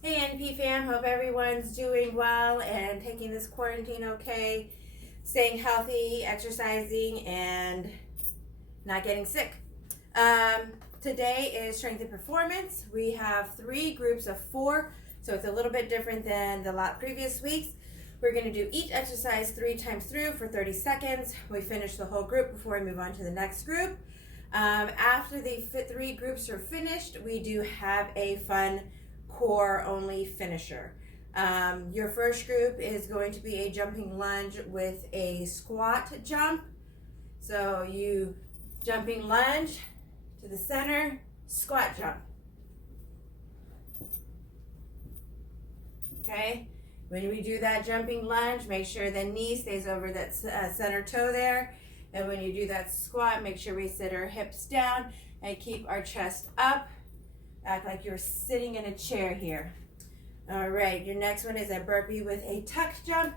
Hey NP fam, hope everyone's doing well and taking this quarantine okay, staying healthy, exercising, and not getting sick. Today is strength and performance. We have 3 groups of 4, so it's a little bit different than the previous weeks. We're going to do each exercise 3 times through for 30 seconds. We finish the whole group before we move on to the next group. After the 3 groups are finished, we do have a fun core only finisher. Your first group is going to be a jumping lunge with a squat jump. So you jumping lunge to the center, squat jump. Okay, when we do that jumping lunge, make sure the knee stays over that center toe there. And when you do that squat, make sure we sit our hips down and keep our chest up. Act like you're sitting in a chair here. All right, your next one is a burpee with a tuck jump.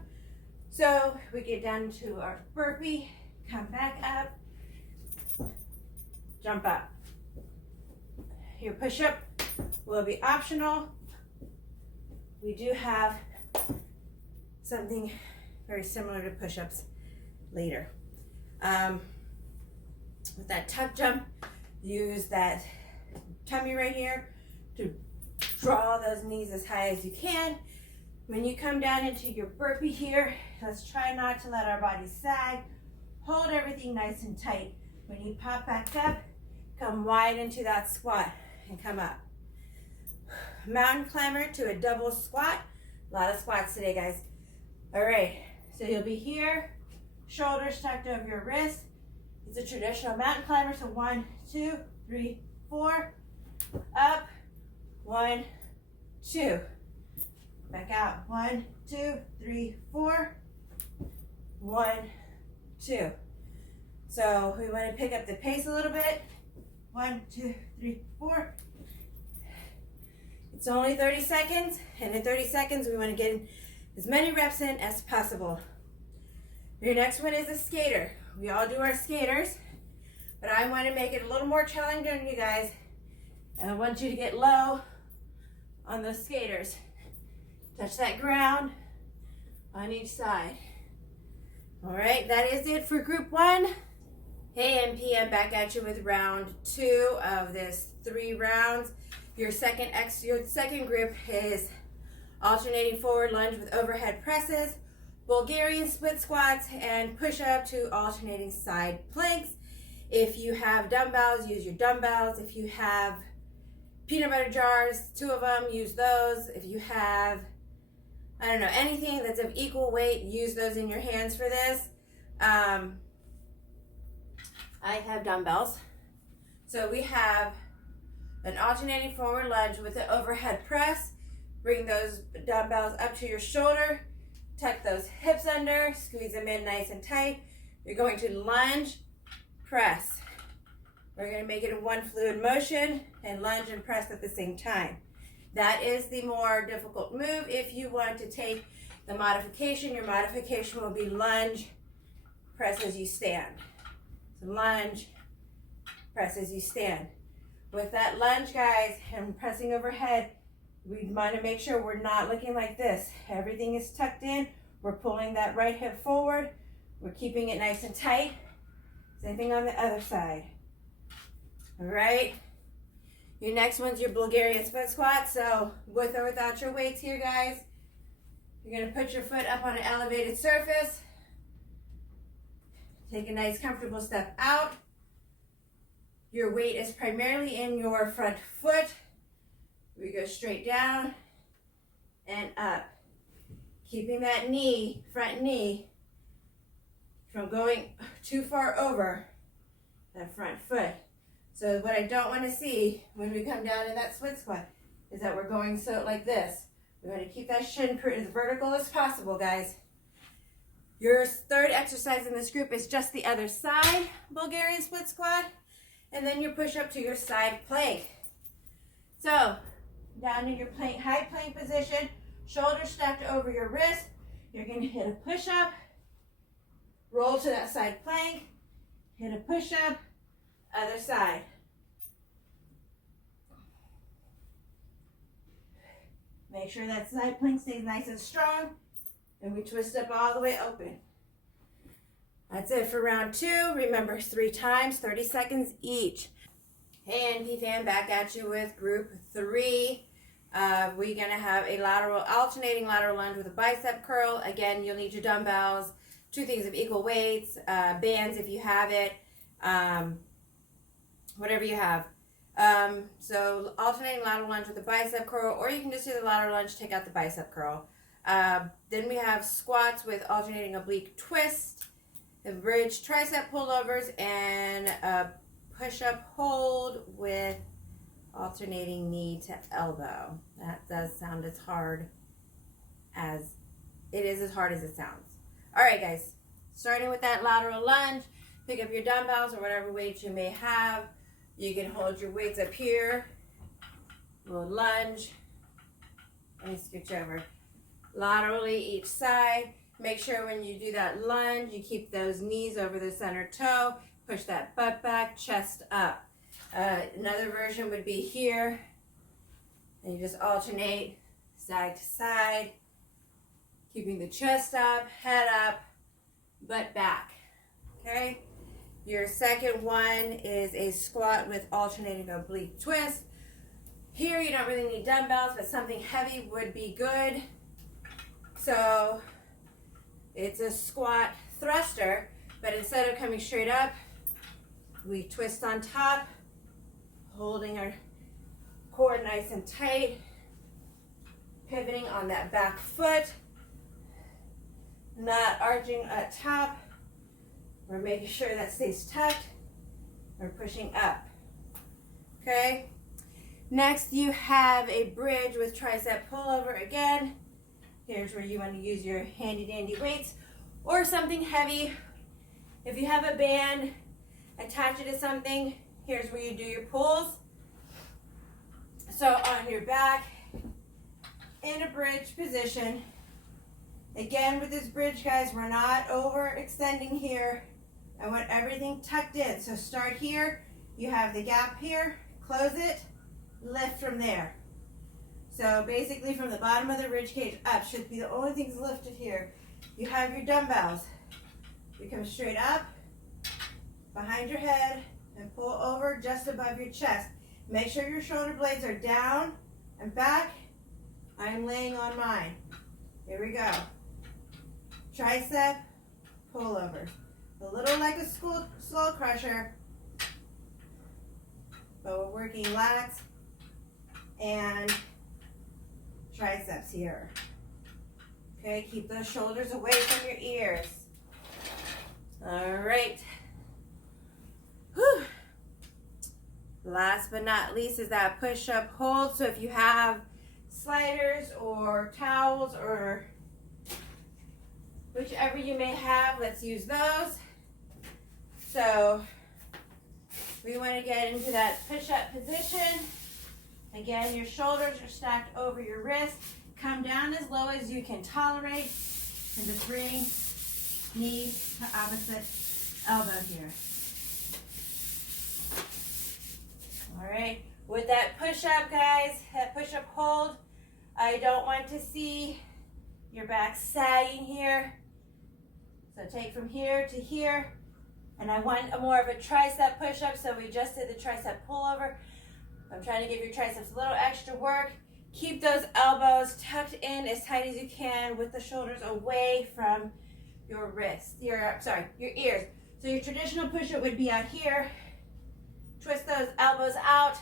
So we get down to our burpee, come back up, jump up. Your push-up will be optional. We do have something very similar to push-ups later. With that tuck jump, use that tummy right here to draw those knees as high as you can. When you come down into your burpee here, let's try not to let our body sag. Hold everything nice and tight. When you pop back up, come wide into that squat and come up. Mountain climber to a double squat. A lot of squats today, guys. All right, so you'll be here, shoulders tucked over your wrist. It's a traditional mountain climber, so 1, 2, 3, 4. Up, 1, 2. Back out, 1, 2, 3, 4. 1, 2. So we want to pick up the pace a little bit. 1, 2, 3, 4. It's only 30 seconds, and in 30 seconds we want to get as many reps in as possible. Your next one is a skater. We all do our skaters, but I want to make it a little more challenging on you guys. And I want you to get low on those skaters. Touch that ground on each side. All right, that is it for group 1. Hey NP, I'm back at you with round 2 of this 3 rounds. Your second group is alternating forward lunge with overhead presses, Bulgarian split squats, and push-up to alternating side planks. If you have dumbbells, use your dumbbells. If you have peanut butter jars, 2 of them, use those. If you have, anything that's of equal weight, use those in your hands for this. I have dumbbells. So we have an alternating forward lunge with an overhead press. Bring those dumbbells up to your shoulder. Tuck those hips under, squeeze them in nice and tight. You're going to lunge, press. We're going to make it a one fluid motion and lunge and press at the same time. That is the more difficult move. If you want to take the modification, your modification will be lunge, press as you stand. So lunge, press as you stand. With that lunge, guys, and pressing overhead, we want to make sure we're not looking like this. Everything is tucked in. We're pulling that right hip forward. We're keeping it nice and tight. Same thing on the other side. All right. Your next one's your Bulgarian split squat. So with or without your weights here, guys, you're going to put your foot up on an elevated surface. Take a nice comfortable step out. Your weight is primarily in your front foot. We go straight down and up. Keeping that knee, front knee, from going too far over that front foot. So what I don't want to see when we come down in that split squat is that we're going like this. We want to keep that shin as vertical as possible, guys. Your third exercise in this group is just the other side Bulgarian split squat. And then your push up to your side plank. So down in your plank, high plank position, shoulders stacked over your wrist. You're going to hit a push up, roll to that side plank, hit a push up, other side. Make sure that side plank stays nice and strong. And we twist up all the way open. That's it for round 2. Remember, 3 times, 30 seconds each. Hey, NP fan, back at you with group 3. We're going to have a alternating lateral lunge with a bicep curl. Again, you'll need your dumbbells, 2 things of equal weights, bands if you have it, whatever you have. So alternating lateral lunge with a bicep curl, or you can just do the lateral lunge, take out the bicep curl. Then we have squats with alternating oblique twist, the bridge tricep pullovers, and a push-up hold with alternating knee to elbow. That does sound as hard as it sounds. All right, guys, starting with that lateral lunge, pick up your dumbbells or whatever weights you may have. You can hold your weights up here. We'll lunge. Let me scooch over. Laterally each side. Make sure when you do that lunge, you keep those knees over the center toe. Push that butt back, chest up. Another version would be here. And you just alternate side to side. Keeping the chest up, head up, butt back. Okay? Your second one is a squat with alternating oblique twist. Here you don't really need dumbbells, but something heavy would be good. So it's a squat thruster, but instead of coming straight up, we twist on top, holding our core nice and tight, pivoting on that back foot, not arching at top. We're making sure that stays tucked. We're pushing up. Okay? Next, you have a bridge with tricep pullover again. Here's where you want to use your handy dandy weights or something heavy. If you have a band, attach it to something. Here's where you do your pulls. So on your back, in a bridge position. Again, with this bridge, guys, we're not overextending here. I want everything tucked in. So start here. You have the gap here. Close it. Lift from there. So basically from the bottom of the rib cage up should be the only things lifted here. You have your dumbbells. You come straight up, behind your head, and pull over just above your chest. Make sure your shoulder blades are down and back. I'm laying on mine. Here we go. Tricep, pull over. A little like a skull crusher, but we're working lats and triceps here. Okay, keep those shoulders away from your ears. All right. Whew. Last but not least is that push-up hold. So if you have sliders or towels or whichever you may have, let's use those. So we want to get into that push-up position. Again, your shoulders are stacked over your wrist. Come down as low as you can tolerate and just bring knee to opposite elbow here. All right, with that push-up, guys, that push-up hold, I don't want to see your back sagging here. So take from here to here. And I want more of a tricep push-up, so we just did the tricep pullover. I'm trying to give your triceps a little extra work. Keep those elbows tucked in as tight as you can with the shoulders away from your wrists, your ears. So your traditional push-up would be out here. Twist those elbows out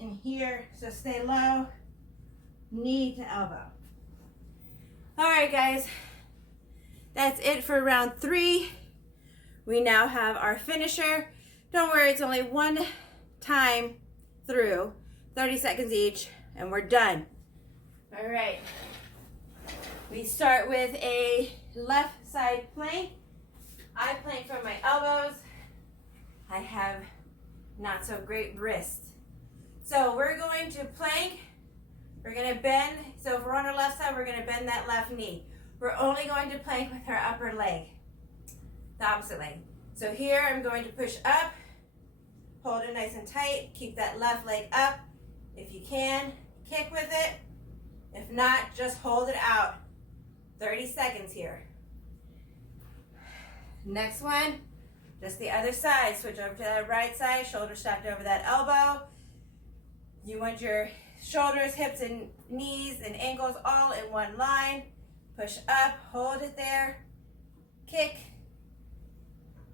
in here, so stay low, knee to elbow. All right, guys, that's it for round 3. We now have our finisher. Don't worry, it's only one time through, 30 seconds each, and we're done. All right. We start with a left side plank. I plank from my elbows. I have not so great wrists. So we're going to plank. We're going to bend. So if we're on our left side, we're going to bend that left knee. We're only going to plank with our upper leg, the opposite leg. So here I'm going to push up, hold it nice and tight, keep that left leg up. If you can, kick with it, If not, just hold it out. 30 seconds here. Next one, just the other side. Switch over to that right side, shoulder stacked over that elbow. You want your shoulders, hips, and knees and ankles all in one line. Push up, hold it there. Kick,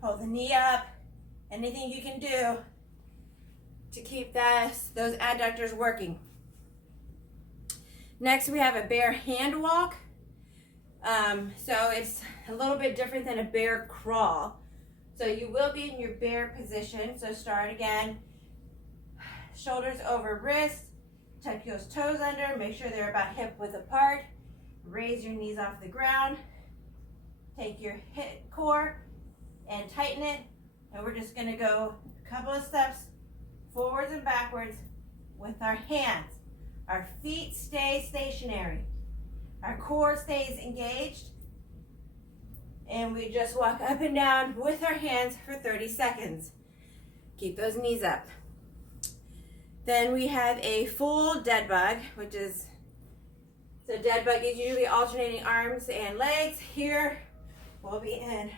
hold the knee up. Anything you can do to keep those adductors working. Next, we have a bear hand walk. So it's a little bit different than a bear crawl. So you will be in your bear position. So start again. Shoulders over wrists. Tuck those toes under. Make sure they're about hip width apart. Raise your knees off the ground. Take your hip core and tighten it. And we're just going to go a couple of steps forwards and backwards with our hands. Our feet stay stationary. Our core stays engaged. And we just walk up and down with our hands for 30 seconds. Keep those knees up. Then we have a full dead bug, which is, so dead bug is usually alternating arms and legs. Here, we'll be in.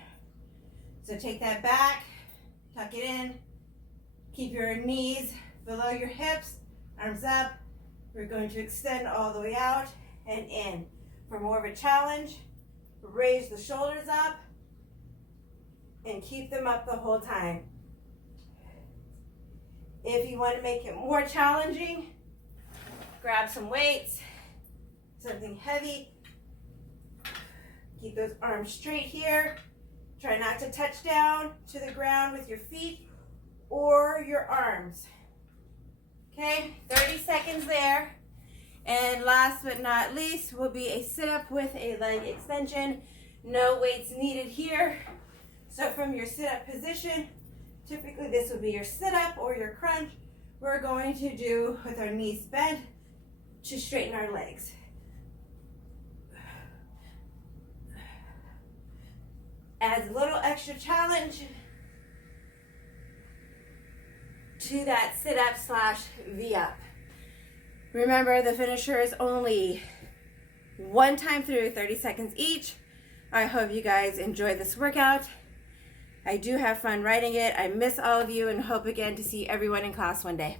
So take that back, tuck it in. Keep your knees below your hips, arms up. We're going to extend all the way out and in. For more of a challenge, raise the shoulders up and keep them up the whole time. If you want to make it more challenging, grab some weights, something heavy. Keep those arms straight here. Try not to touch down to the ground with your feet or your arms. Okay, 30 seconds there. And last but not least will be a sit-up with a leg extension. No weights needed here. So from your sit-up position, typically this would be your sit-up or your crunch. We're going to do with our knees bent to straighten our legs. Adds a little extra challenge to that sit-up slash V-up. Remember, the finisher is only one time through, 30 seconds each. I hope you guys enjoy this workout. I do have fun writing it. I miss all of you and hope again to see everyone in class one day.